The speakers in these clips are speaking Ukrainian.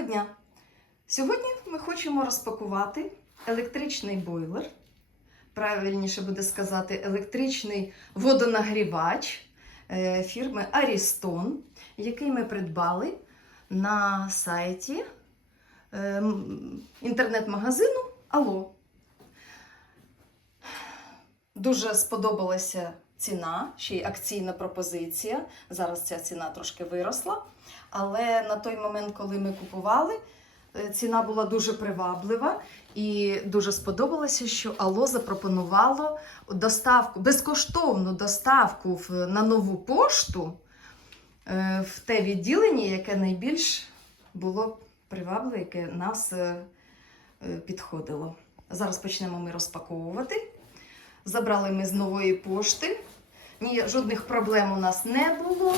Доброго дня! Сьогодні ми хочемо розпакувати електричний бойлер, правильніше буде сказати, електричний водонагрівач е, фірми Ariston, який ми придбали на сайті е, інтернет-магазину Алло. Дуже сподобалася ціна, ще й акційна пропозиція. Зараз ця ціна трошки виросла. Але на той момент, коли ми купували, е, ціна була дуже приваблива і дуже сподобалося, що Алло запропонувало доставку, безкоштовну доставку на нову пошту е, в те відділення, яке найбільш було привабливе, яке нас е, підходило. Зараз почнемо ми розпаковувати. Забрали ми з нової пошти. Ні, жодних проблем у нас не було.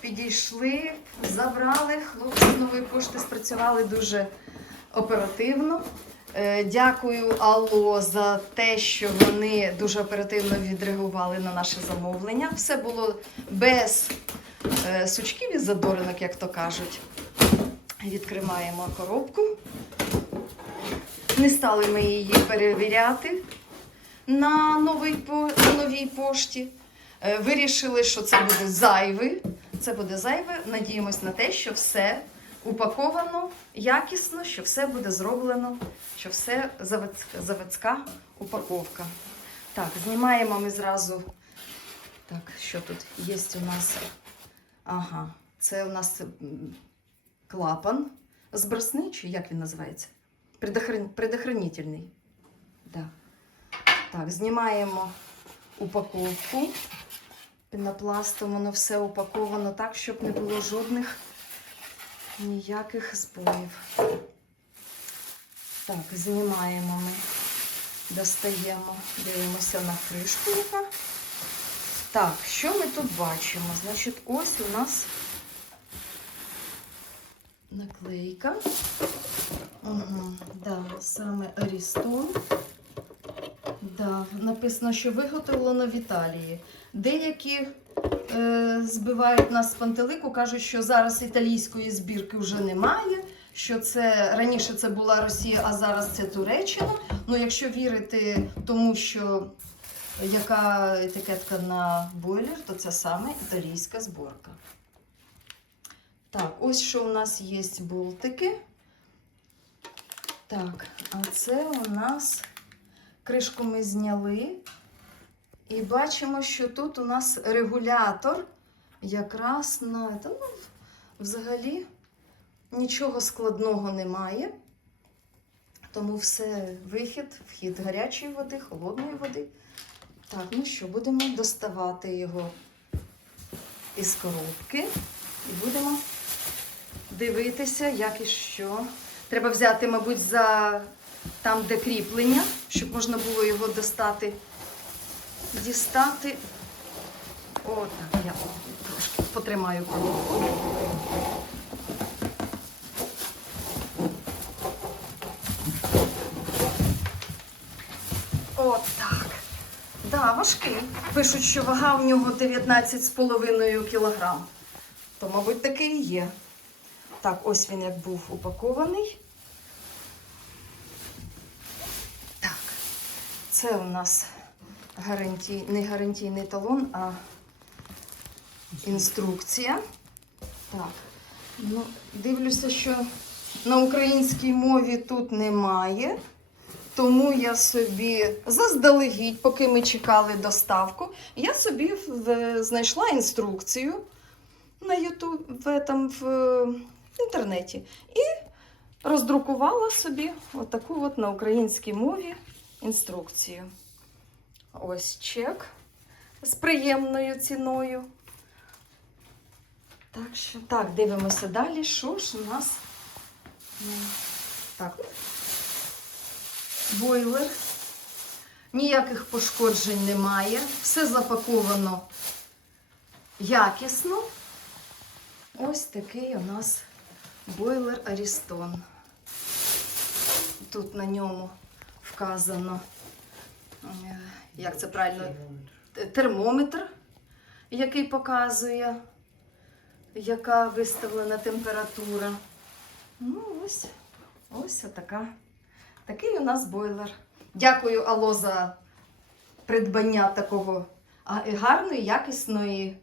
Підійшли, забрали. Хлопці нової пошти спрацювали дуже оперативно. Е, Дякую Алло за те, що вони дуже оперативно відреагували на наше замовлення. Все було без е, сучків і задоринок, як то кажуть. Відкриваємо коробку. Не стали ми її перевіряти на новій пошті. Е, Вирішили, що це буде зайве. Це буде зайве. Надіємось на те, що все упаковано якісно, що все буде зроблено, що все заводська, заводська упаковка. Так, знімаємо ми зразу. Так, що тут є у нас? Ага, це у нас клапан збросний, чи як він називається? Предохран... Предохранительний. Да. Так, знімаємо упаковку. Пінопластом воно все упаковано так, щоб не було жодних ніяких збоїв. Так, знімаємо ми, достаємо, дивимося на кришку, яка. Так, що ми тут бачимо? Значить, ось у нас наклейка. Угу, да, саме Арістон. Да, написано, що виготовлено в Італії. Деякі е, збивають нас з пантелику, кажуть, що зараз італійської збірки вже немає. Що це раніше це була Росія, а зараз це Туреччина. Ну, якщо вірити тому, що яка етикетка на бойлер, то це саме італійська зборка. Так, ось що у нас є болтики. Так, а це у нас кришку ми зняли. І бачимо, що тут у нас регулятор якраз на та, ну, взагалі нічого складного немає. Тому все вихід, вхід гарячої води, холодної води. Так, ну що, будемо доставати його із коробки і будемо дивитися, як і що. Треба взяти, мабуть, за там, де кріплення, щоб можна було його достати, дістати. О, я трошки потримаю коробку. От так. Да, важкий. Пишуть, що вага в нього 19,5 кг. То, мабуть, такий і є. Так, ось він як був упакований. Це у нас гарантій, не гарантійний талон, а інструкція. Так, ну, дивлюся, що на українській мові тут немає. Тому я собі заздалегідь, поки ми чекали доставку, я собі в- знайшла інструкцію на YouTube, там, в, в інтернеті. І роздрукувала собі отаку от на українській мові інструкцію. Ось чек з приємною ціною. Так що, так, дивимося далі. Що ж у нас? Так. Бойлер. Ніяких пошкоджень немає. Все запаковано якісно. Ось такий у нас бойлер Арістон. Тут на ньому вказано, е, як це правильно, термометр, який показує, яка виставлена температура. Ну, ось, ось така. Такий у нас бойлер. Дякую, Алло, за придбання такого гарної, якісної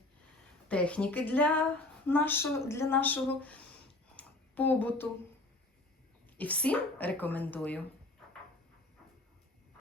техніки для нашого, для нашого побуту. І всім рекомендую.